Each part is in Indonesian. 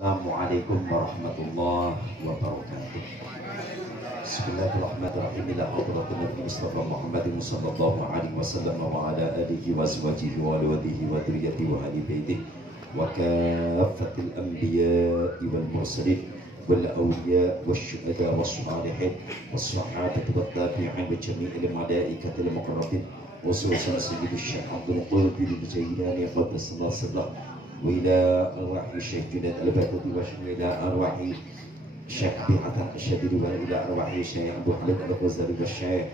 Assalamualaikum warahmatullahi wabarakatuh. Bismillahirrahmanirrahim. Ila hadratin Nabi Mustafa Muhammadin sallallahu alaihi wasallam wa ala alihi wa azwajihi wa alihi wa dzurriyyatihi wa ahli baitihi wa kaffatil anbiya'i wal mursalin wal awliya wasyuhada wassalihin was-sahabati wat tabi'in wa jami'il malaikatil muqarrabin khususan sayyidina Syekh Abdul Qadir Jailani qaddasallahu sirrahu وإلى أرواح الشيخ جنيد البغدادي وإلى أرواح الشيخ أبي حاتم الشاذلي وإلى أرواح الشيخ أبو حميد الغزالي والشيخ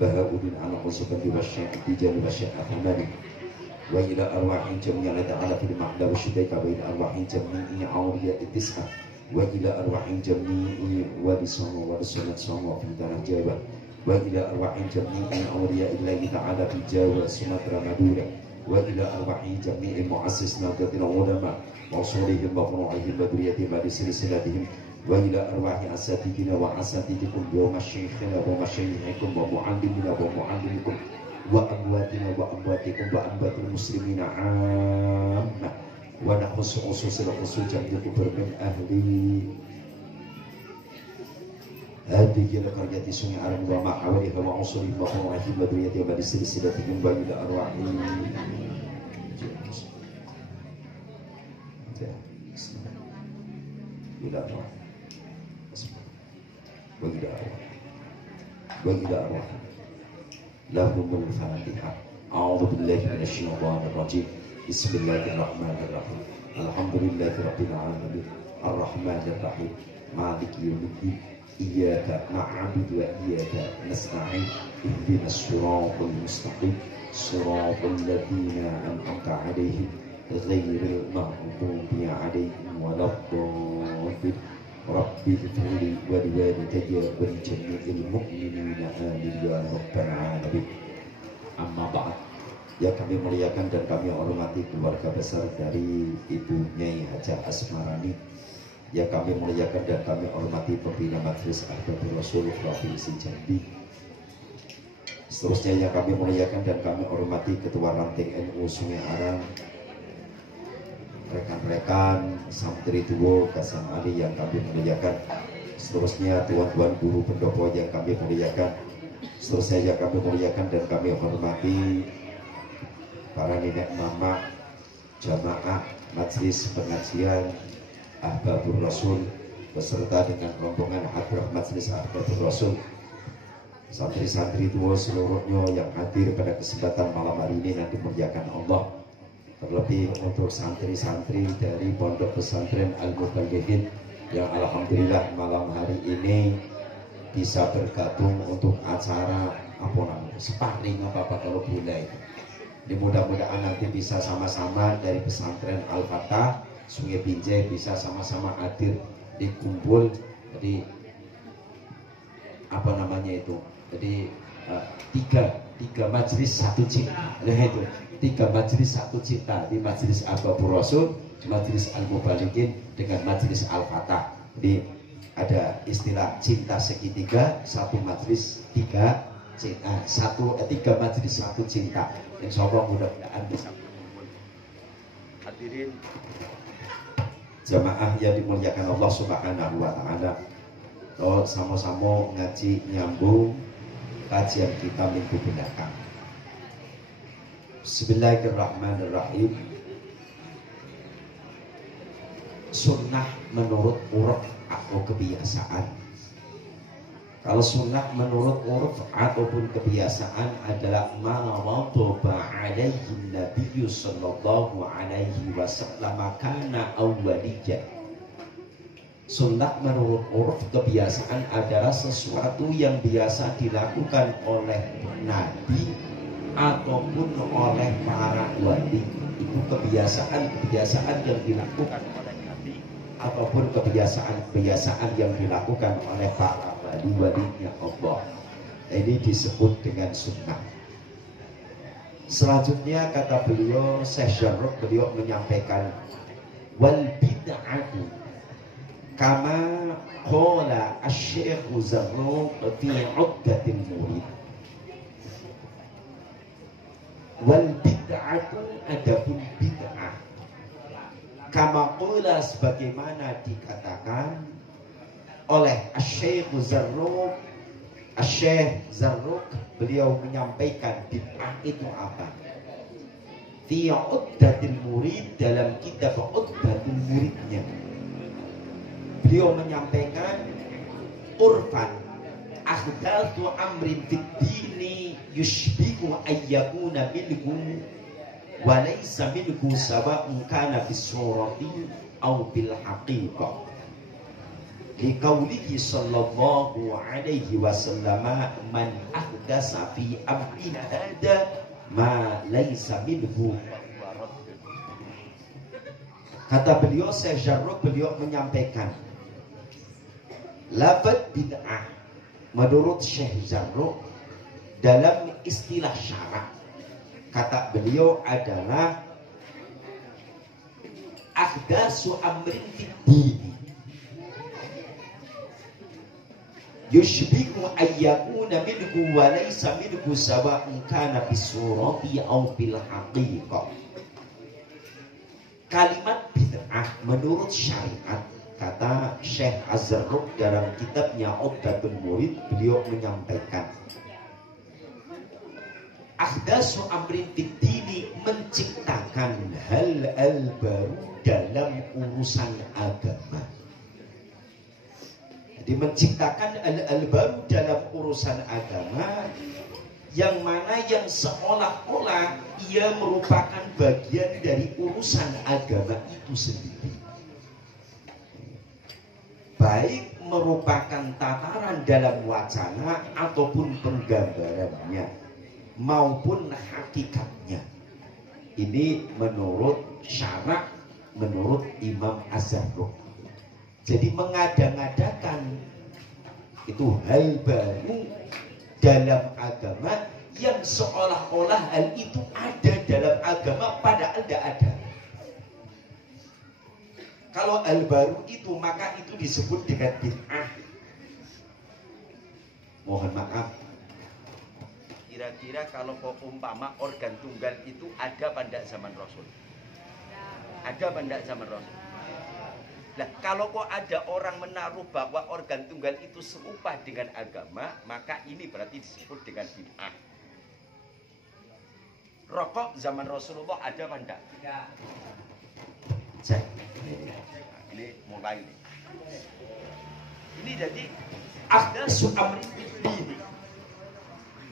بهاء الدين على القصبي والشيخ التجاني والشيخ الحمداني وإلى أرواح جميع تعالى في المعنى والشديقة وإلى أرواح جميع أولياء التسعة وإلى أرواح جميع ورثهم ورثنا الصوم في tanah Jawa وإلى أرواح جميع أولياء الله تعالى في Jawa Sumatera Madura وإلى أرواح جميع مؤسس نهضة العلماء وأصولهم وفروعهم وذريتهم بسلسلتهم وإلى أرواح أساتذتنا وأساتذتكم ومشايخنا ومشايخكم ومعلمنا ومعلمكم وأمواتنا وأمواتكم وأموات المسلمين عامة ونخص خصوص الخصوص الكبر من أهل هذه القرية سمع عرب وما حولها وعنصرهم وفروعهم وذريتهم بسلسلتهم وإلى أرواح إلى أرواح وإلى أرواح لهم الفاتحة. أعوذ بالله من الشيطان الرجيم. بسم الله الرحمن الرحيم. الحمد لله رب العالمين الرحمن الرحيم مالك يوم الدين إياك نعبد وإياك نستعين اهدنا الصراط المستقيم صراط الذين أنعمت عليهم غير المغضوب عليهم ولا الضالين رب اغفر لي ولوالدي ولجميع المؤمنين آمين يا رب العالمين. Amma ba'd. Ya, kami muliakan dan kami hormati keluarga besar dari Ibu Nyai Hajah Asmarani. Ya, kami muliakan dan kami hormati pembina Majelis Ahbadur Rasul Provinsi Jambi. Seterusnya yang kami muliakan dan kami hormati Ketua Ranting NU Sungai Arang, rekan-rekan santri tua Kasam Ali yang kami muliakan. Seterusnya tuan-tuan guru pendopo yang kami muliakan. Seterusnya yang kami muliakan dan kami hormati para nenek mama jamaah Majelis Pengajian Ahbadur Rasul beserta dengan rombongan hadrah Majelis Ahbadur Rasul, santri-santri tua seluruhnya yang hadir pada kesempatan malam hari ini yang dimuliakan Allah. Terlebih untuk santri-santri dari Pondok Pesantren Al-Mubalighin yang alhamdulillah malam hari ini bisa bergabung untuk acara apa namanya sparring apa kalau boleh. Ini mudah-mudahan nanti bisa sama-sama dari pesantren Al-Fatah Sungai Binjai bisa sama-sama hadir di kumpul. Jadi apa namanya itu? Jadi tiga majelis satu cinta. Nah itu tiga majelis satu cinta di Majelis Ahbadur Rasul, Majelis Al-Mubalighin dengan Majelis Al-Fatah. Jadi ada istilah cinta segitiga, satu majelis tiga cinta, tiga majelis satu cinta. Insya Allah mudah-mudahan bisa hadirin jamaah yang dimuliakan Allah Subhanahu wa Ta'ala. Sama-sama ngaji nyambung kajian kita minggu belakang. Bismillahirrahmanirrahim. Sunnah menurut uruf atau kebiasaan. Kalau sunnah menurut uruf ataupun kebiasaan adalah ma wadaba alaihi nabiyyu sallallahu alaihi wasallam kana awwaliyya. Sunnah menurut uruf kebiasaan adalah sesuatu yang biasa dilakukan oleh nabi ataupun oleh para wali. Itu kebiasaan yang dilakukan oleh nabi ataupun kebiasaan yang dilakukan oleh para wali-walinya Allah. Ini disebut dengan sunnah. Selanjutnya kata beliau, Syekh Jarrah, beliau menyampaikan wal bid'atu kama qala asy-Syekh Zarruq fi 'uddatil murid. Wal bid'atu adapun bid'ah kama qala Itulah sebagaimana dikatakan oleh Asy-Syaikh Zarruq. Asy-Syaikh Zarruq beliau menyampaikan bid'ah itu apa? Fi Uddatul Murid, dalam kitab Uddatul Muridnya beliau menyampaikan urfan ahdatsu amrin fid dini yushbihu ayyakuna minhu wa laysa minhu sawa'un kana bis surati aw bil haqiqah. Liqaulihi sallallahu alaihi wasallam, man ahdasa fi amrina hada ma laysa minhu. Kata beliau, Syekh Zarruq, beliau menyampaikan lafaz bid'ah menurut Syekh Zarruq dalam istilah syarak, kata beliau adalah ahdatsu amrin fid dini yushbihu ayyakuna minhu wa laysa minhu sawa'un kana bisurati aw bil haqiqah. Kalimat bid'ah menurut syariat, kata Syekh Az-Zarruq dalam kitabnya Uddatul Murid, beliau menyampaikan ahdatsu amrin fid dini, menciptakan hal-hal baru dalam urusan agama. Jadi menciptakan hal-hal baru dalam urusan agama yang mana yang seolah-olah ia merupakan bagian dari urusan agama itu sendiri, baik merupakan tataran dalam wacana ataupun penggambarannya maupun hakikatnya. Ini menurut syarak, menurut Imam Az-Zarruq. Jadi mengada-ngadakan itu hal baru dalam agama yang seolah-olah hal itu ada dalam agama padahal tidak ada. Kalau hal baru itu maka itu disebut dengan bid'ah. Mohon maaf, kira-kira kalau umpama organ tunggal itu ada pada zaman Rasul, ada pada zaman Rasul. Nah, kalau kok ada orang menaruh bahwa organ tunggal itu serupa dengan agama, maka ini berarti disebut dengan bid'ah. Rokok zaman Rasulullah ada apa enggak? Tidak. cek. Ini mulai nih. Ini jadi Ahdatsu amrin ini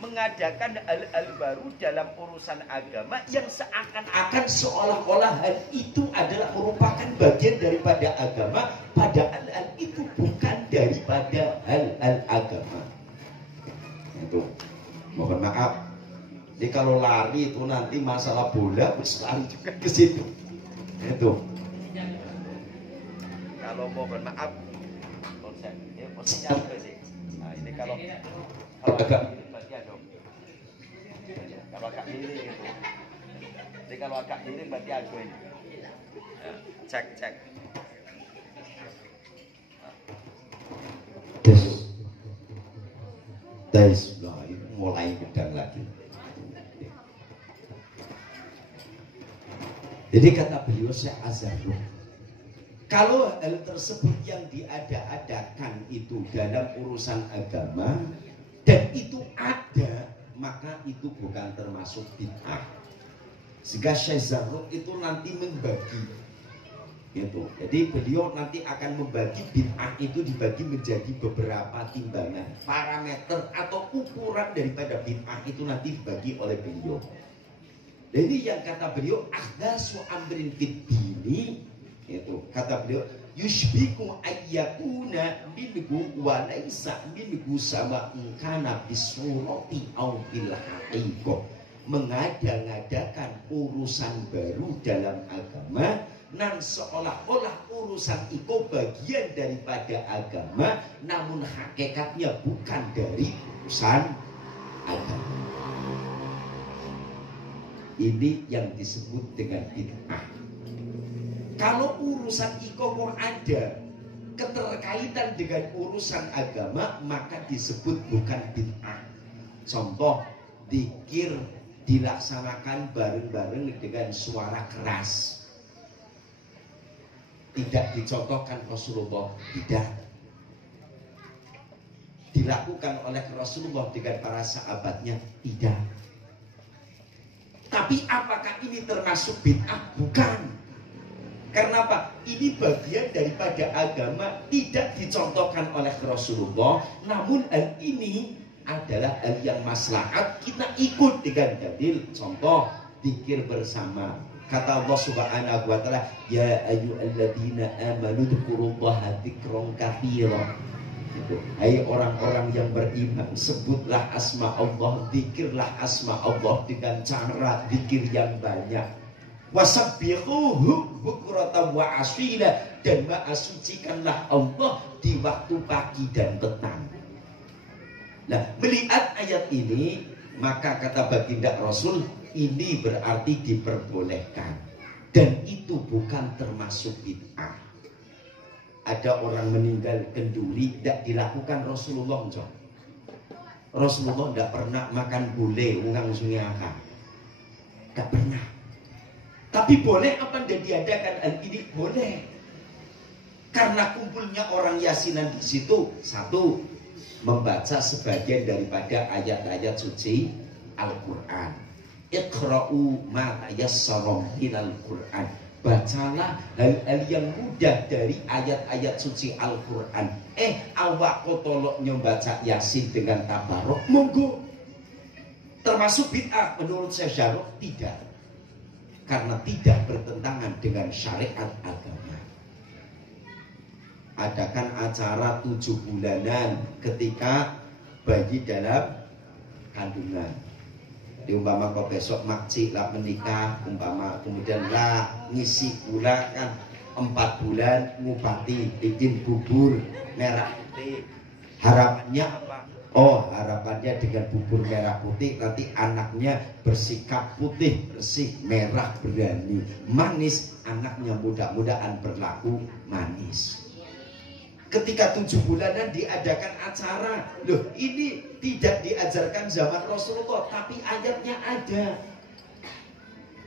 mengadakan hal-hal baru dalam urusan agama yang akan seolah-olah hal itu adalah merupakan bagian daripada agama, padahal hal itu bukan daripada hal-hal agama. Itu mohon maaf. Jadi kalau lari itu nanti masalah bola, harus lari juga ke situ. Itu. Kalau mohon maaf, konsep ini posisinya sih. Nah ini kalau agak kalau agak miring gitu. Jadi kalau agak miring berarti aku ini. Cek. Tes. Nah, ini mulai gedang lagi. Jadi kata beliau Syekh Az-Zarruq, kalau hal tersebut yang diada-adakan itu dalam urusan agama dan itu ada, maka itu bukan termasuk bid'ah. Sehingga Syekh Zarruq itu nanti membagi itu. Jadi beliau nanti akan membagi bid'ah itu dibagi menjadi beberapa timbangan, parameter atau ukuran daripada bid'ah itu nanti dibagi oleh beliau. Jadi yang kata beliau ahdatsu amrin fid dini, itu kata beliau yushbiku ayyakuna minhu wa laysa minhu sawa'un kana bisurati aw bil haqiqah. Mengada-ngadakan urusan baru dalam agama nan seolah-olah urusan itu bagian daripada agama, namun hakikatnya bukan dari urusan agama. Ini yang disebut dengan bid'ah. Kalau urusan iko kok ada keterkaitan dengan urusan agama, maka disebut bukan bid'ah. Contoh, dzikir dilaksanakan bareng-bareng dengan suara keras. tidak dicontohkan Rasulullah? Tidak. Dilakukan oleh Rasulullah dengan para sahabatnya? Tidak. Tapi apakah ini termasuk bid'ah? Bukan. Karena apa? Ini bagian daripada agama, tidak dicontohkan oleh Rasulullah. Namun hal ini adalah hal yang maslahat, kita ikut dengan dalil. Contoh, zikir bersama. Kata Allah Subhanahu wa taala, ya ayyuhalladzina amanu dzkurullaha dzikran katsiran. Hai orang-orang yang beriman, sebutlah asma Allah, zikirlah asma Allah dengan cara zikir yang banyak. Wasabbihuhu bukratan wa asila, dan maha sucikanlah Allah di waktu pagi dan petang. Nah, melihat ayat ini, maka kata baginda Rasul, ini berarti diperbolehkan, dan itu bukan termasuk bid'ah. Ada orang meninggal kenduri, tidak dilakukan Rasulullah. Rasulullah tidak pernah makan gulai ungang sungiaka, tidak pernah. Tapi boleh apa tidak diadakan hal ini? Boleh. Karena kumpulnya orang yasinan di situ, satu, membaca sebagian daripada ayat-ayat suci Al-Quran. Iqra'u ma tayassara minal Quran. Bacalah hal-hal yang mudah dari ayat-ayat suci Al-Quran. Awak kotolok nyembaca Yasin dengan tabarok, monggo. Termasuk bid'ah menurut Syekh Jarrah? Tidak. Karena tidak bertentangan dengan syariat agama. Adakan acara 7 bulanan ketika bayi dalam kandungan. Jadi umpama kau besok makcik lah menikah, umpama kemudian lah ngisi pula kan 4 bulan ngupati bikin bubur merah putih. Harapannya apa? Oh, harapannya dengan bubur merah putih nanti anaknya bersikap putih, bersih, merah, berani, manis. Anaknya mudah-mudahan berlaku manis. Ketika 7 bulanan diadakan acara, loh ini tidak diajarkan zaman Rasulullah, tapi ayatnya ada.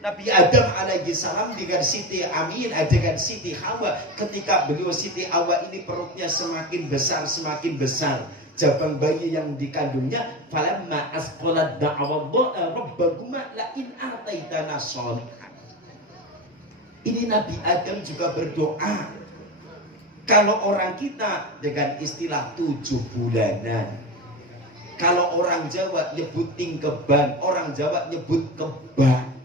Nabi Adam alaihi salam dengan Siti Amin, dengan Siti Hawa, ketika beliau Siti Hawa ini perutnya semakin besar, jabang bayi yang dikandungnya, falamma asqalat da'awadda'a rabbahuma la in ataitana sholihan. Ini Nabi Adam juga berdoa. Kalau orang kita dengan istilah 7 bulanan, kalau orang Jawa nyebut tingkeban, orang Jawa nyebut kebang.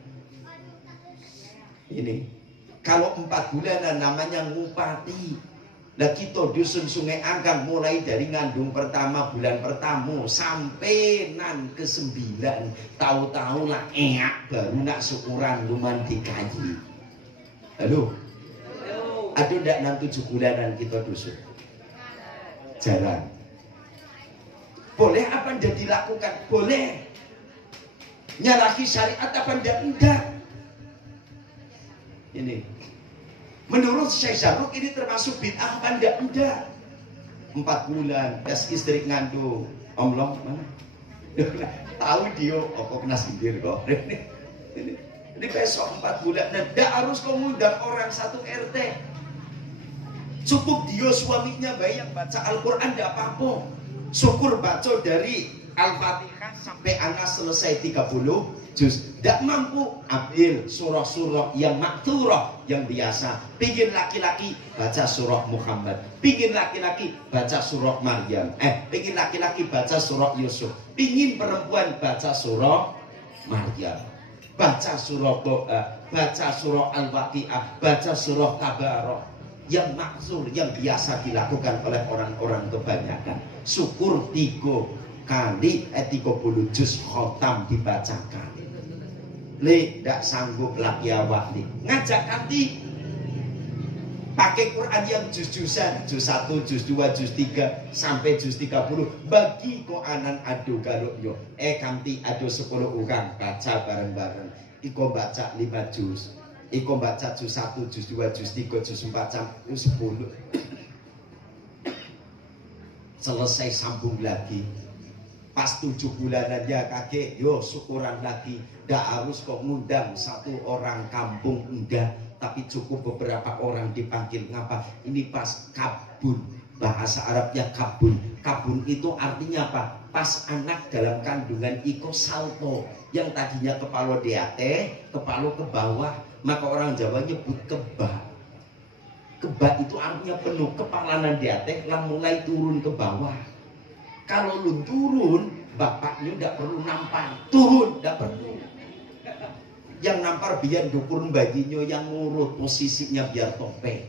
Ini kalau 4 bulanan namanya ngupati. Nah kita dusun Sungai Anggang mulai dari ngandung pertama bulan pertama sampai nan ke-9, tahu-tahu lah baru nak syukuran luman dikaji. Halo, aduh ndak nan 7 bulanan kita dusun. Jarang. Boleh apa ndak dilakukan? Boleh. Nyalahi syariat apa ndak? Enggak. Ini. Menurut Syekh Jarrah ini termasuk bid'ah apa enggak? Enggak. 4 bulan, das istri ngandung. Omlong mana? Tahu dia, kok kena sindir kok. Ini besok 4 bulan. Nah, enggak harus kau ngundang orang satu RT. Cukup dia suaminya bayi yang baca Al-Quran enggak apa-apa. Syukur baca dari Al-Fatihah sampai anak selesai 30 juz. Tidak mampu, ambil surah-surah yang makturah, yang biasa. Pingin laki-laki baca surah Muhammad, pingin laki-laki baca surah Maryam, pingin laki-laki baca surah Yusuf, pingin perempuan baca surah Maryam, baca surah Doa, baca surah Al-Waqi'ah, baca surah Tabarok. Yang maksur, yang biasa dilakukan oleh orang-orang kebanyakan. Syukur 3 kali 30 juz khotam dibacakan. Le, tidak sanggup lagi awak li. Ngajak kanti pakai Quran yang juz-juzan, juz 1, juz 2, juz 3 sampai juz 30. Bagi ko anan adu kalau yo. Kanti adu 10 orang baca bareng-bareng. Iko baca 5 juz. Iko baca juz 1, juz 2, juz 3, juz 4 sampai 10. Selesai sambung lagi. Pas 7 bulanan ya kakek, yo syukuran lagi. Nggak harus kok ngundang 1 orang kampung, enggak. tapi cukup beberapa orang dipanggil. Ngapa? Ini pas kabun, bahasa Arabnya kabun. Kabun itu artinya apa? Pas anak dalam kandungan iko salto, yang tadinya kepala diate, kepala ke bawah, maka orang Jawa nyebut kebak. Kebak itu artinya penuh, kepalanan diate lah mulai turun ke bawah. Kalau lu turun, bapaknya tidak perlu nampar, turun tidak perlu. Yang nampar biar dukur baginya yang ngurut posisinya biar tope.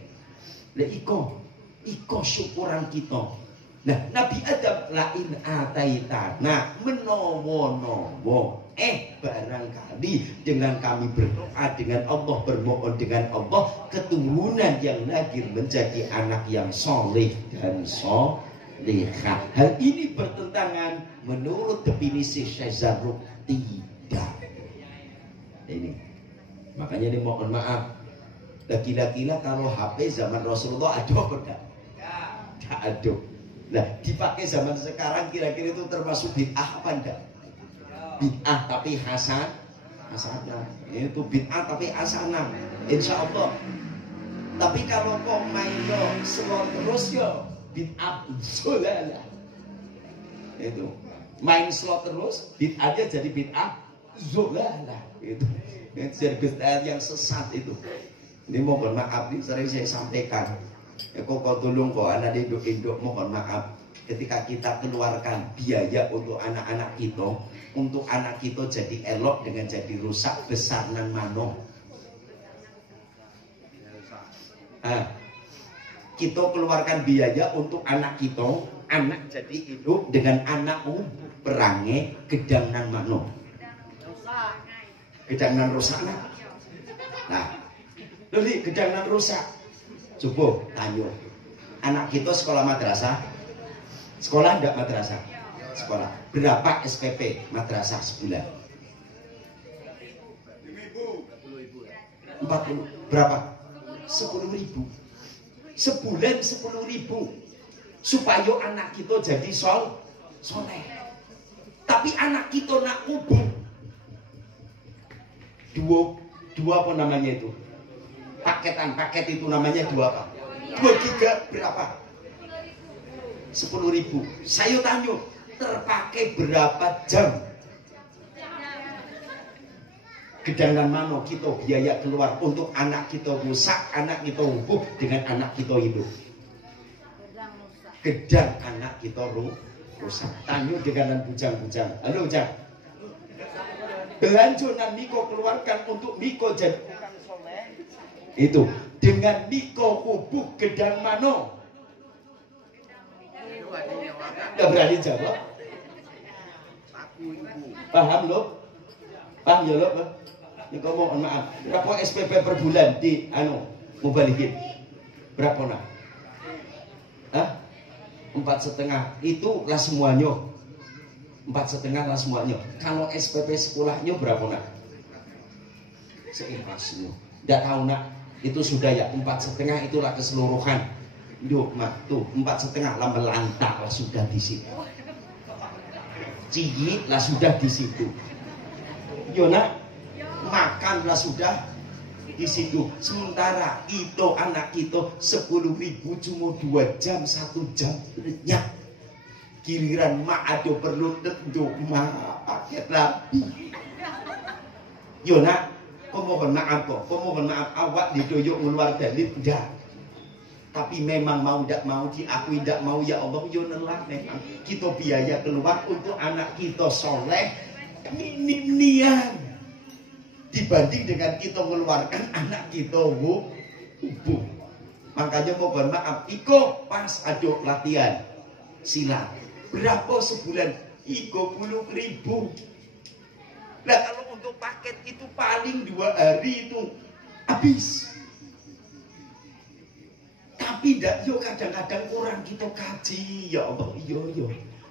Lah iko syukuran kita. Nah, Nabi Adam lain ataitana menowo-nowo. Barangkali dengan kami berdoa dengan Allah, bermohon dengan Allah, keturunan yang lahir menjadi anak yang soleh dan solehah. Hal ini bertentangan menurut definisi Syekh Zarruq tidak. Ini makanya ini mohon maaf, gila-gila kalau HP zaman Rasulullah ada apa enggak? Enggak ada. Nah, dipakai zaman sekarang kira-kira itu termasuk bid'ah apa enggak? Bid'ah tapi hasanah. Itu bid'ah tapi hasanah, insya Allah. Tapi kalau kok main yo slow terus yo bid'ah zolalah. Itu main slow terus bid'ahnya jadi bid'ah zolalah. Itu sergustar yang sesat itu. Ini mohon maaf, ini sering saya sampaikan. Kok tolong kok anak induk mohon maaf. Ketika kita keluarkan biaya untuk anak-anak kita, untuk anak kita jadi elok dengan jadi rusak besar nan mano. Kita keluarkan biaya untuk anak kita, anak jadi hidup dengan anak perangai gedang nan mano. Gedang nan rusak nah lili gedang nan rusak. Coba tanya, anak kita sekolah madrasah? Sekolah enggak madrasah? Sekolah. Berapa SPP madrasah sebulan? 40. Berapa? 10.000. Sebulan 10.000. Supaya anak kita jadi soleh. Tapi anak kita nak kubur. Dua apa namanya itu? Paket itu namanya dua apa? 2 giga berapa? 10.000. Saya tanya, terpakai berapa jam? Gedangan mana kita biaya keluar untuk anak kita rusak, anak kita hubung dengan anak kita hidup? Gedang anak kita rusak. Tanya dengan bujang-bujang. Halo bujang. Belanjonan Miko keluarkan untuk Miko jadi itu dengan Miko hubung gedang mano. Tidak berani jawab. Paham lo? Paham ya lo? Ini kau mohon maaf. Berapa SPP per bulan di mau balikin? Berapa nak? 4,5. Itu lah semuanya. 4,5 lah semuanya. Kalau SPP sekolahnya berapa nak? Seikhlasnya. Tidak tahu nak. Itu sudah ya 4,5 itulah keseluruhan. Duh mak tuh 4,5 lah melantak lah sudah di situ. Ciyi lah sudah di situ. Yo nak makan lah sudah di situ. Sementara itu anak kita 10.000 cuma 2 jam 1 jam lenyap. Giliran mak ada perlu tentu mak paket rapi. Yo nak, kau mohon maaf kok, kau mohon maaf awak didoyok ngeluar dalil enggak. Tapi memang mau tidak mau diakui tidak mau ya Allah yo nelah memang kita biaya keluar untuk anak kita soleh minim nian dibanding dengan kita mengeluarkan anak kita hubung. Makanya mohon maaf, iko pas ada latihan silat. Berapa sebulan? 30.000. Nah kalau untuk paket itu paling 2 hari itu habis. Tapi ndak yo kadang-kadang kurang kita kaji ya Allah. Yo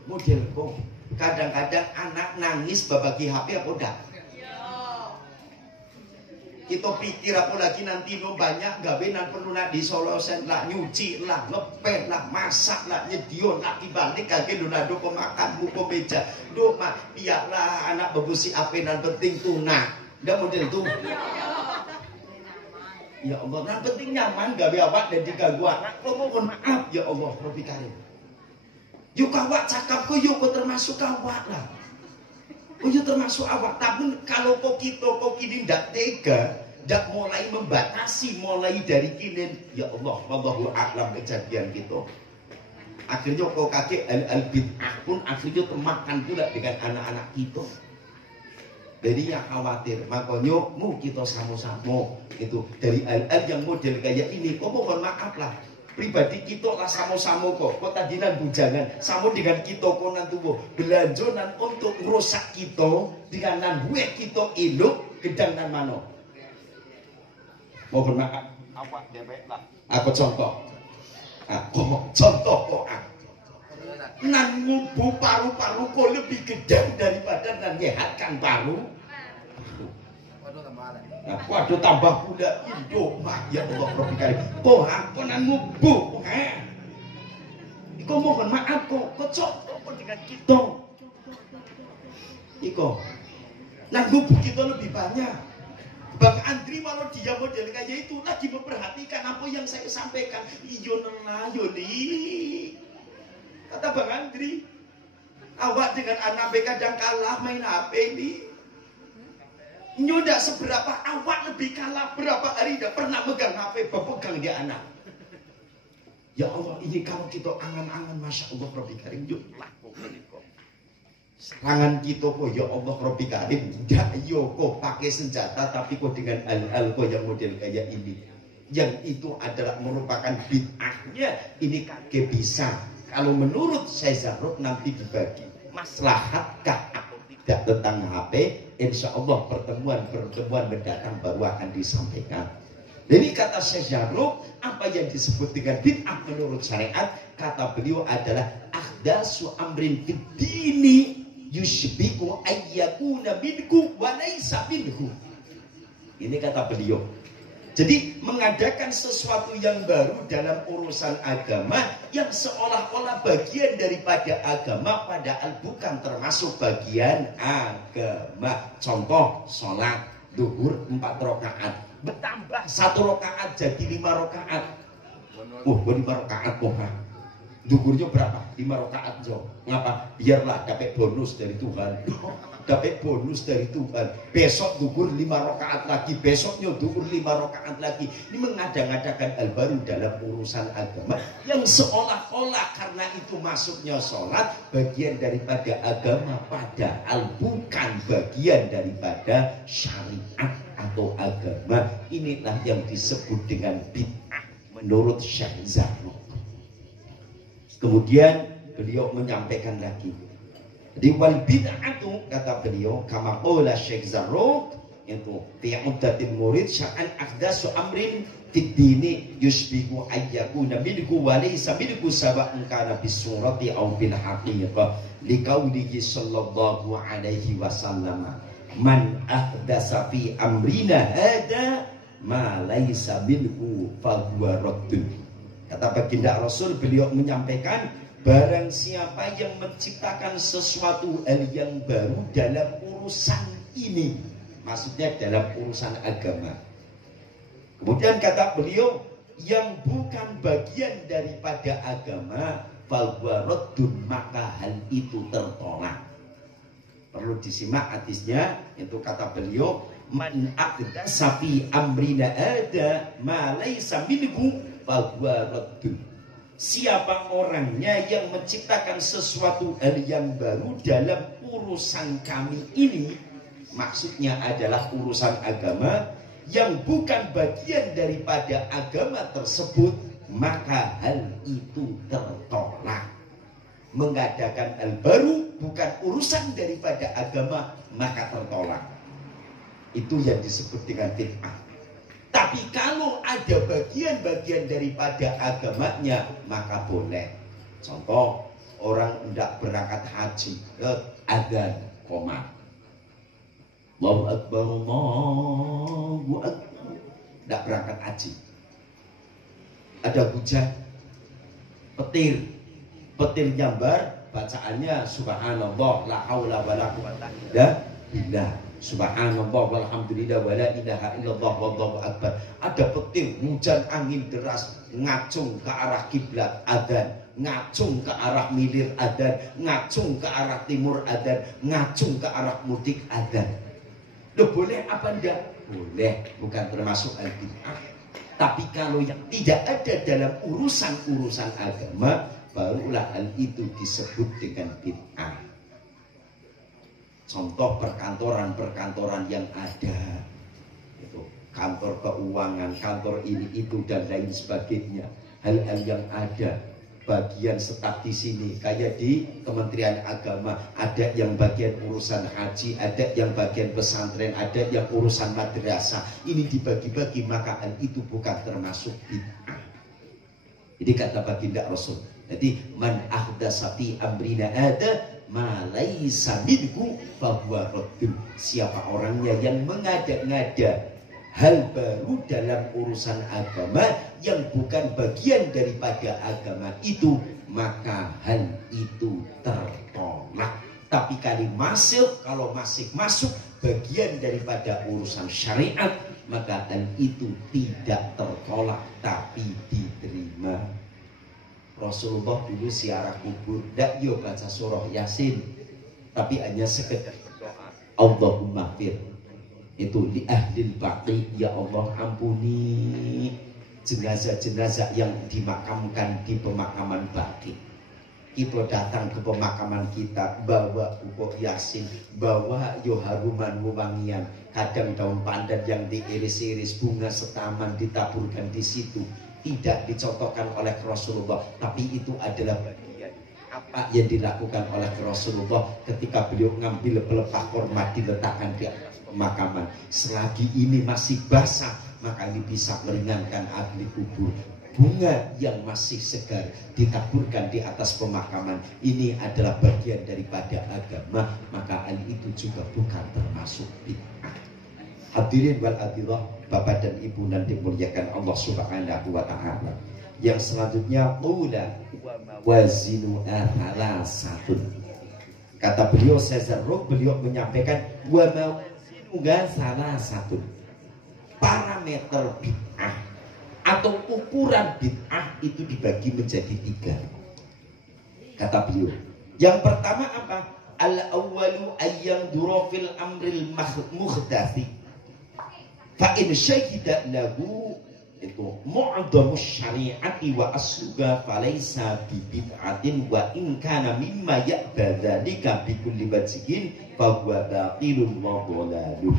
model kok kadang-kadang anak nangis babagi HP apa ndak? Kita pikir apa lagi nanti no banyak gawe nan perlu nak disolosen lah, nyuci lah, ngepel lah, masak lah, nyedion lah, dibalik kaki lu nado pemakan buku meja. Duh mak, biarlah anak bebusi apa nan penting tuna. Ndak model tuh. Ya Allah, yang penting nyaman gawe awak dan diganggu anak. Kok mohon maaf ya Allah, Rabbi Karim. Yuk awak cakapku yuk kok termasuk awak lah. Oh yuk termasuk awak. Tapi kalau kok kita kok kini ndak tega, ndak mulai membatasi mulai dari kini, ya Allah, wallahu a'lam kejadian gitu. Akhirnya kok kakek al-bid'ah pun akhirnya termakan pula dengan anak-anak kita. Jadi yang khawatir, makanya mu kita sama-sama itu dari al yang model kayak ini. Kok mohon maaf lah, pribadi kita lah sama-sama kok. Kok tadinan bujangan, sama dengan kita kok nanti belanja nan untuk merusak kita dengan nan buat kita induk gedang nan mano. Mohon maaf, awak dewek lah. Aku contoh, aku contoh kok. Nan ngubu paru-paru kok lebih gedang daripada nan nyehatkan paru. Waduh tambah pula Indo mak ya Allah Rabbi Karim. Kok aku nan ngubu. Iko mohon maaf kok contoh dengan kita. Iko nan ngubu kita lebih banyak. Bang Andri kalau dia model kayak itu lagi memperhatikan apa yang saya sampaikan. Iyo nela yoli. Kata Bang Andri, awak dengan anak kadang kalah main HP ini. Nyoda seberapa awak lebih kalah berapa hari tidak pernah megang HP, berpegang dia anak. Ya Allah, ini kalau kita angan-angan, Masya Allah Rabbi Karim, yuk lakukan itu. Serangan kita kok, ya Allah Rabbi Karim, tidak yo kok pakai senjata, tapi kok dengan hal-hal kok yang model kayak ini. Yang itu adalah merupakan bid'ahnya, ini kakek bisa. Kalau menurut saya Zaruk nanti dibagi maslahatkah atau tidak tentang HP, insya Allah pertemuan mendatang baru akan disampaikan. Jadi kata Syekh Zaruk, apa yang disebut dengan bid'ah menurut syariat, kata beliau adalah ahdatsu amrin fid dini yushbiku ayyakuna minhu wa laysa minhu. Ini kata beliau. Jadi mengadakan sesuatu yang baru dalam urusan agama yang seolah-olah bagian daripada agama padahal bukan termasuk bagian agama. Contoh sholat duhur 4 rakaat bertambah 1 rakaat jadi 5 rakaat. 5 rakaat duhurnya berapa? 5 rakaat jo. Ngapa? Biarlah dapat bonus dari Tuhan. Dapat bonus dari Tuhan. Besok duhur 5 rakaat lagi, besoknya duhur 5 rakaat lagi. Ini mengada-ngadakan hal baru dalam urusan agama yang seolah-olah karena itu masuknya sholat bagian daripada agama padahal bukan bagian daripada syariat atau agama. Inilah yang disebut dengan bid'ah menurut Syekh Zaruk. Kemudian beliau menyampaikan lagi. Di wal bid'atu kata beliau kama qala Syekh Zaruk itu fi uddatil murid sya'an ahdatsu amrin fid dini yushbihu ayyakuna minhu wa laysa minhu sawa'un kana bis surati aw bil haqiqah liqaulihi sallallahu alaihi wasallam man ahdasa fi amrina hada ma laysa minhu fa huwa raddun. Kata baginda Rasul, beliau menyampaikan barang siapa yang menciptakan sesuatu hal yang baru dalam urusan ini, maksudnya dalam urusan agama. Kemudian kata beliau, yang bukan bagian daripada agama, falwaradun, maka hal itu tertolak. Perlu disimak hadisnya, itu kata beliau, man aqdasa fi amrina ada ma laysa minhu falwaradun. Siapa orangnya yang menciptakan sesuatu hal yang baru dalam urusan kami ini, maksudnya adalah urusan agama yang bukan bagian daripada agama tersebut, maka hal itu tertolak. Mengadakan hal baru bukan urusan daripada agama, maka tertolak. Itu yang disebut dengan bid'ah. Tapi kalau ada bagian-bagian daripada agamanya, maka boleh. Contoh, orang tidak berangkat haji, adzan, qomat. Allahu Akbar, Allahu Akbar. Tidak berangkat haji. Ada hujan, petir nyambar, bacaannya subhanallah, la haula wala quwwata illa billah. Subhanallah walhamdulillah wala ilaha illallah wallahu akbar. Ada petir, hujan angin deras, ngacung ke arah kiblat adzan, ngacung ke arah milir adzan, ngacung ke arah timur adzan, ngacung ke arah mudik adzan. Loh, boleh apa enggak? Boleh, bukan termasuk al-bid'ah. Tapi kalau yang tidak ada dalam urusan-urusan agama, barulah hal itu disebut dengan bid'ah. Contoh perkantoran-perkantoran yang ada, itu kantor keuangan, kantor ini itu dan lain sebagainya. Hal-hal yang ada, bagian staf di sini, kayak di Kementerian Agama, ada yang bagian urusan haji, ada yang bagian pesantren, ada yang urusan madrasah. Ini dibagi-bagi, maka hal itu bukan termasuk bid'ah. Jadi kata baginda Rasul. Jadi man ahdasa fi amrina ada ma laisa minhu fahuwa raddun. Siapa orangnya yang mengada-ngada hal baru dalam urusan agama yang bukan bagian daripada agama itu, maka hal itu tertolak. Tapi kalau masih masuk bagian daripada urusan syariat, maka hal itu tidak tertolak tapi diterima. Rasulullah dulu ziarah kubur, tidak yo baca surah Yasin, tapi hanya sekedar berdoa, Allahumma fir, itu li ahlil baqi, ya Allah ampuni jenazah-jenazah yang dimakamkan di pemakaman baqi. Kita datang ke pemakaman kita, bawa buku Yasin, bawa yo haruman wewangian, kadang daun pandan yang diiris-iris, bunga setaman ditaburkan di situ. Tidak dicontohkan oleh Rasulullah, tapi itu adalah bagian apa yang dilakukan oleh Rasulullah ketika beliau ngambil pelepah kurma diletakkan di atas pemakaman. Selagi ini masih basah, maka ini bisa meringankan ahli kubur. Bunga yang masih segar ditaburkan di atas pemakaman, ini adalah bagian daripada agama, maka hal itu juga bukan termasuk bid'ah. Hadirin wal hadirat, Bapak dan Ibu dan dimuliakan Allah Subhanahu wa taala. Yang selanjutnya qula wazinu athalasatun. Kata beliau Sezaruk, beliau menyampaikan wa mawazinu athalasatun. Parameter bid'ah atau ukuran bid'ah itu dibagi menjadi 3. Kata beliau, yang pertama apa? Al-awwalu ayyam durofil amril muhdasi fa in syahida lahu itu mu'adhamus syari'ati wa asluha falaysa bi bid'atin wa in kana mimma ya'badzalika bi kulli wajhin fa huwa batilun wa dhalaluh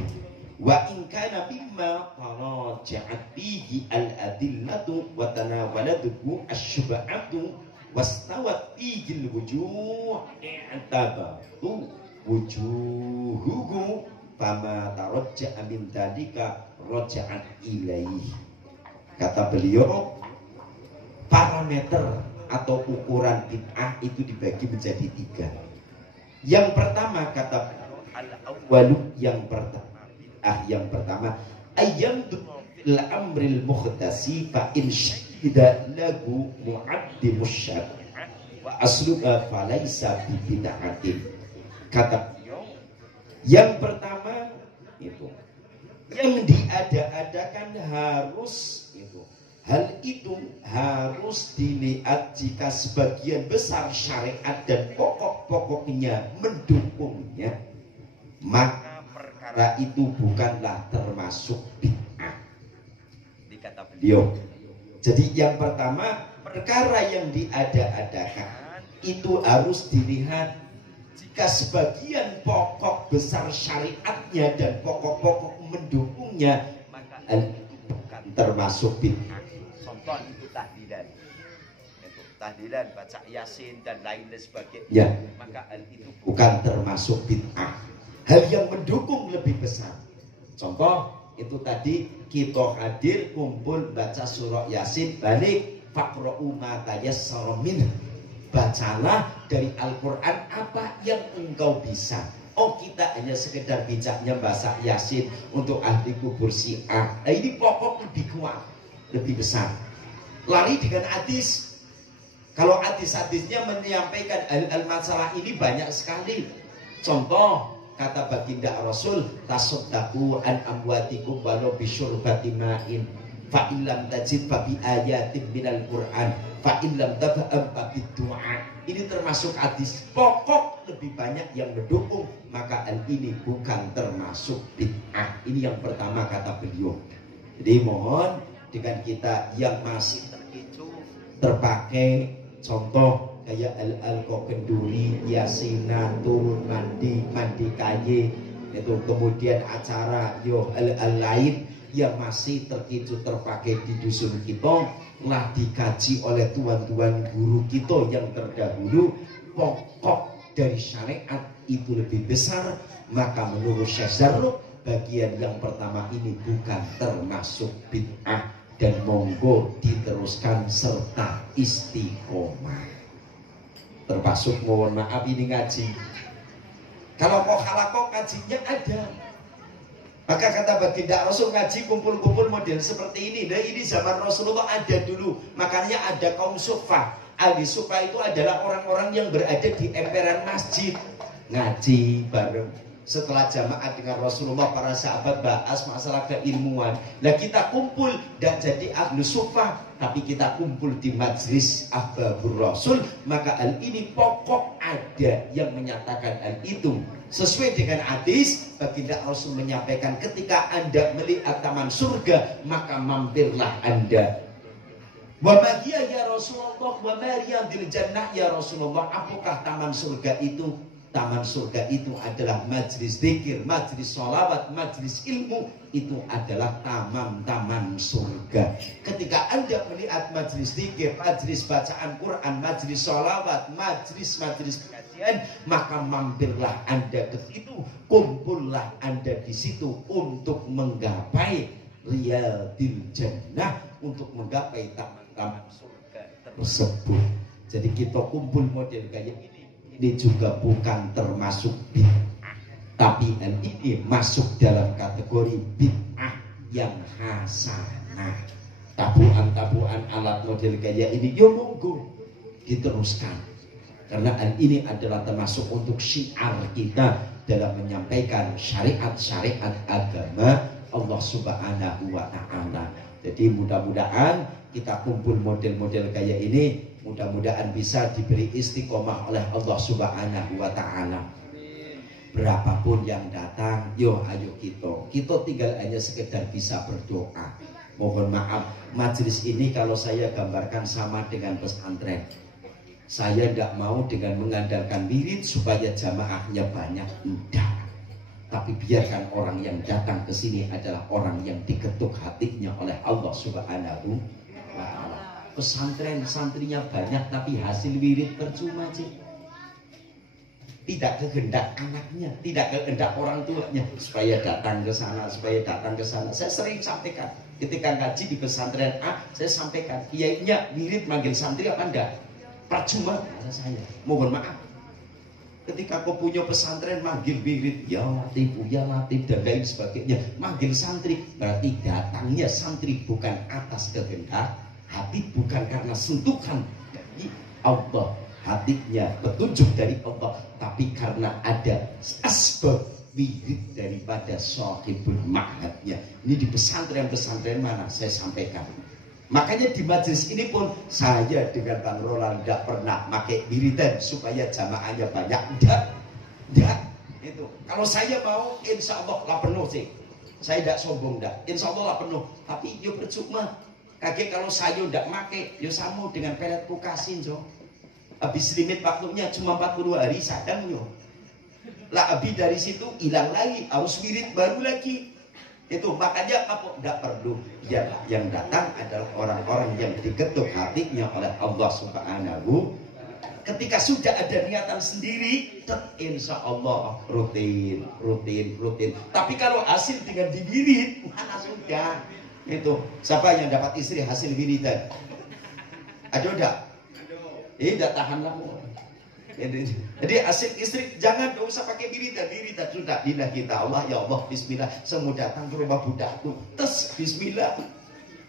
wa in kana mimma taraja'at bihi al-adillatu wa tanawalathu asy-syubhatu wastawat fihi al-wujuh i'tabatu wujuhuhu fama tarajja'a min dzalika raja'at ilaih. Kata beliau, parameter atau ukuran bid'ah itu dibagi menjadi 3. Yang pertama kata al-awwalu, yang pertama bid'ah yang pertama ayyam fil amril muhdasi fa in syahida lahu mu'addimus syari'ah wa asluha falaysa bi bid'atin. Kata yang pertama itu yang diada-adakan harus itu. Hal itu harus dilihat jika sebagian besar syariat dan pokok-pokoknya mendukungnya, maka perkara itu bukanlah termasuk bid'ah. Dikata beliau. Jadi yang pertama, perkara yang diada-adakan itu harus dilihat jika sebagian pokok besar syariatnya dan pokok-pokok mendukungnya, maka itu bukan termasuk bid'ah. Contoh itu tahlilan, baca Yasin dan lain sebagainya, ya. Maka hal itu bukan termasuk bid'ah. Hal yang mendukung lebih besar. Contoh itu tadi kita hadir kumpul baca surah Yasin, balik faqra'u ma tayassara minhu. Bacalah dari Al-Quran apa yang engkau bisa. Oh, kita hanya sekedar bicaranya bahasa Yasin untuk ahli kubur Syiah. Nah, ini pokok lebih kuat, lebih besar. Lari dengan hadis. Kalau hadis-hadisnya menyampaikan hal-hal masalah ini banyak sekali. Contoh, kata baginda Rasul, tasaddaqu an amwatikum walau bisyurbati ma'in fa illam tajid fa bi ayatin minal Qur'an fa illam taba'am fa bidu'a. Ini termasuk hadis pokok, lebih banyak yang mendukung, maka hal ini bukan termasuk bid'ah. Ini yang pertama kata beliau. Jadi mohon dengan kita yang masih terpakai contoh kayak al-alko kenduri, yasina, turun mandi kaye, itu kemudian acara yo al lain yang masih terpakai di dusun kita, lah dikaji oleh tuan-tuan guru kita yang terdahulu. Pokok dari syariat itu lebih besar, maka menurut Syekh Zarruq bagian yang pertama ini bukan termasuk bid'ah, dan monggo diteruskan serta istiqomah. Termasuk mohon maaf ini ngaji. Kalau kok halaqah ngajinya ada. Maka kata baginda Rasul, ngaji kumpul-kumpul model seperti ini. Nah ini zaman Rasulullah ada dulu. Makanya ada kaum suffah. Ahli suffah itu adalah orang-orang yang berada di emperan masjid. Ngaji bareng. Setelah jamaah dengan Rasulullah, para sahabat bahas masalah keilmuan. Nah kita kumpul, dan jadi ahlu suffah, tapi kita kumpul di majlis ahbabur Rasul. Maka hal ini pokok ada yang menyatakan hal itu. Sesuai dengan hadis, baginda Rasul menyampaikan, ketika Anda melihat taman surga, maka mampirlah Anda. Wa ma hiya ya Rasulullah, wa ma riyadil jannah ya Rasulullah. Apakah taman surga itu? Taman surga itu adalah majlis zikir, majlis sholawat, majlis ilmu. Itu adalah taman-taman surga. Ketika Anda melihat majlis zikir, majlis bacaan Quran, majlis sholawat, majlis kajian, maka mampirlah Anda ke situ, kumpullah Anda di situ untuk menggapai riyadil jannah, untuk menggapai taman-taman surga tersebut. Jadi kita kumpul model kayak ini. Ini juga bukan termasuk bid'ah, tapi hal ini masuk dalam kategori bid'ah yang hasanah. Tabuan-tabuan alat model kayak ini, yo monggo diteruskan, karena hal ini adalah termasuk untuk syiar kita dalam menyampaikan syariat-syariat agama Allah Subhanahu wa Ta'ala. Jadi mudah-mudahan kita kumpul model-model kayak ini, mudah-mudahan bisa diberi istiqomah oleh Allah Subhanahu wa Ta'ala. Berapapun yang datang, yo ayo kita tinggal hanya sekedar bisa berdoa. Mohon maaf, majelis ini kalau saya gambarkan sama dengan pesantren. Saya tidak mau dengan mengandalkan wirid supaya jamaahnya banyak, tidak. Tapi biarkan orang yang datang ke sini adalah orang yang diketuk hatinya oleh Allah Subhanahu wa Ta'ala. Pesantren santrinya banyak tapi hasil wirid percuma sih. Tidak kehendak anaknya, tidak kehendak orang tuanya supaya datang ke sana, supaya datang ke sana. Saya sering sampaikan ketika ngaji di pesantren A, saya sampaikan, kiainya wirid manggil santri apa enggak? Percuma kata saya. Mohon maaf. Ketika kau punya pesantren manggil wirid, ya latif dan lain sebagainya, manggil santri, berarti datangnya santri bukan atas kehendak hati, bukan karena sentuhan dari Allah, hatinya petunjuk dari Allah, tapi karena ada asbab wirid daripada sahibul ma'hadnya. Ini di pesantren-pesantren mana saya sampaikan. Makanya di majelis ini pun saya dengan Bang Roland tidak pernah pakai wiridan supaya jamaahnya banyak. Tidak. Itu. Kalau saya mau, insya Allah lah penuh sih. Saya tidak sombong dah. Insya Allah lah penuh. Tapi yo percuma. Kaki kalau saya tidak pakai, yo sama dengan pelet kukasin so. Habis limit waktunya cuma 40 hari sadang yo. Lah habis dari situ hilang lagi, harus wirid baru lagi. Itu makanya apa? Tidak perlu. Biarlah yang datang adalah orang-orang yang diketuk hatinya oleh Allah Subhanahu. Ketika sudah ada niatan sendiri, insya Allah rutin. Tapi kalau hasil dengan diwirid, mana sudah. Itu siapa yang dapat istri hasil wiridan? Ada enggak? Tidak tahan lama. Jadi hasil istri jangan usah pakai wiridan sudah. Lillah kita Allah, ya Allah bismillah, semua datang ke rumah budak tuh tes bismillah,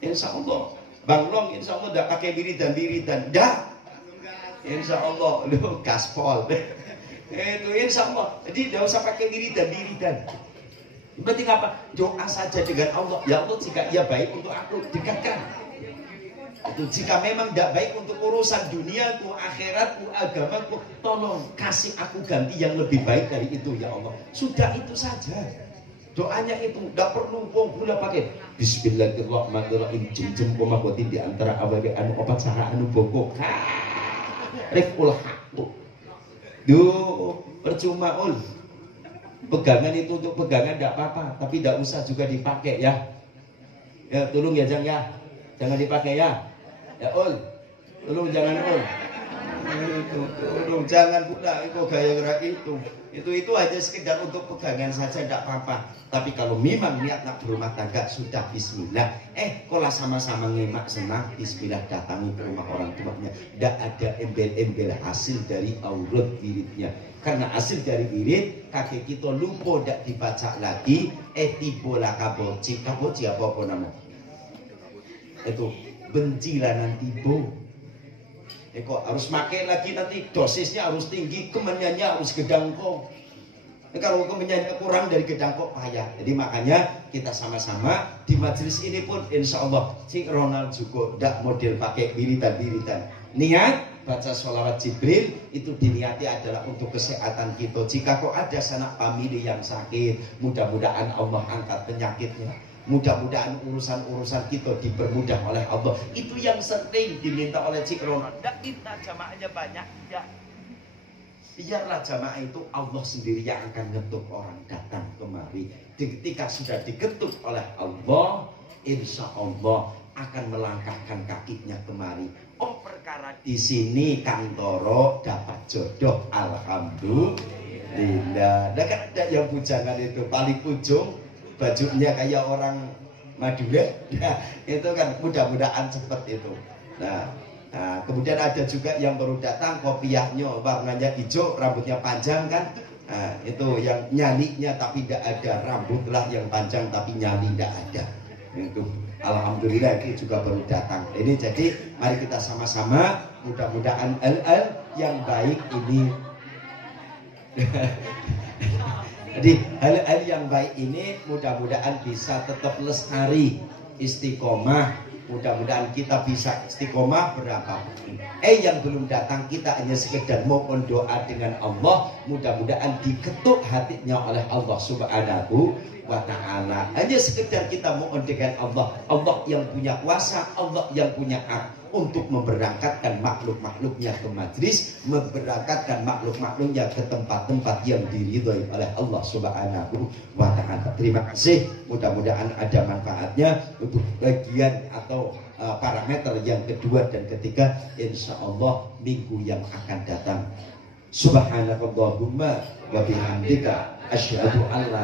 insya Allah. Bang Long insya Allah tidak pakai wiridan dah, insya Allah lu gaspol. Itu insya Allah. Jadi tidak usah pakai wiridan. Penting apa? Doa saja dengan Allah. Ya Allah, jika ia baik untuk aku, dekatkan. Itu jika memang tidak baik untuk urusan duniaku, akhiratku, agamaku, tolong kasih aku ganti yang lebih baik dari itu ya Allah. Sudah itu saja. Doanya itu tidak perlu pula pakai Bismillahirrahmanirrahim jim koma kotin di antara awabe anu opat saha anu boko riful hakku. Duh, percuma ul. Pegangan itu untuk pegangan tidak apa-apa, tapi tidak usah juga dipakai ya. Ya tolong ya Jang ya, jangan dipakai ya. Ya ul, tolong jangan ul. Tolong jangan pula itu gaya-gaya itu. Itu aja sekedar untuk pegangan saja tidak apa-apa. Tapi kalau memang niat nak berumah tangga sudah bismillah. Kalau sama-sama ngemak senang, bismillah datangi ke rumah orang tuanya. Tidak ada embel-embel hasil dari aurat wiridnya. Karena hasil dari wirid kakek kita lupa tidak dibaca lagi. Tibola kaboci apa nama? Itu bencilah nanti bo. Kok harus pakai lagi nanti dosisnya harus tinggi, kemenyannya harus gedangkong. Kalau kemenyannya kurang dari gedangkong payah. Jadi makanya kita sama-sama di majelis ini pun insya Allah Cik Ronald juga tidak model pakai wiridan. Niat baca sholawat Jibril itu diniati adalah untuk kesehatan kita. Jika kok ada sanak famili yang sakit, mudah-mudahan Allah angkat penyakitnya. Mudah-mudahan urusan-urusan kita dipermudah oleh Allah. Itu yang sering diminta oleh Cik Ronald. Tidak minta jamaahnya banyak, tidak. Biarlah jamaah itu Allah sendiri yang akan ngetuk orang datang kemari. Ketika sudah diketuk oleh Allah, insya Allah akan melangkahkan kakinya kemari. Oh perkara di sini Kantoro dapat jodoh, alhamdulillah. Nah kan ada yang bujangan itu paling ujung. Bajunya kayak orang Madura, nah, itu kan mudah-mudahan cepat itu. Nah, kemudian ada juga yang baru datang, kopiahnya warnanya hijau, rambutnya panjang kan. Nah, itu yang nyalinya tapi tidak ada, rambutlah yang panjang tapi nyali tidak ada. Itu alhamdulillah itu juga baru datang. Ini jadi mari kita sama-sama mudah-mudahan yang baik ini. Jadi hal-hal yang baik ini mudah-mudahan bisa tetap lestari, istiqomah. Mudah-mudahan kita bisa istiqomah berapa. Yang belum datang kita hanya sekedar mohon doa dengan Allah. Mudah-mudahan diketuk hatinya oleh Allah Subhanahu wa ta'ala. Hanya sekedar kita mohon dengan Allah. Allah yang punya kuasa, Allah yang punya hak untuk memberangkatkan makhluk-makhluknya ke majlis, memberangkatkan makhluk-makhluknya ke tempat-tempat yang diridhoi oleh Allah Subhanahu wa ta'ala. Terima kasih. Mudah-mudahan ada manfaatnya untuk bagian atau parameter yang kedua dan ketiga, insya Allah minggu yang akan datang. Subhanakallahumma wa bihamdika asyhadu an la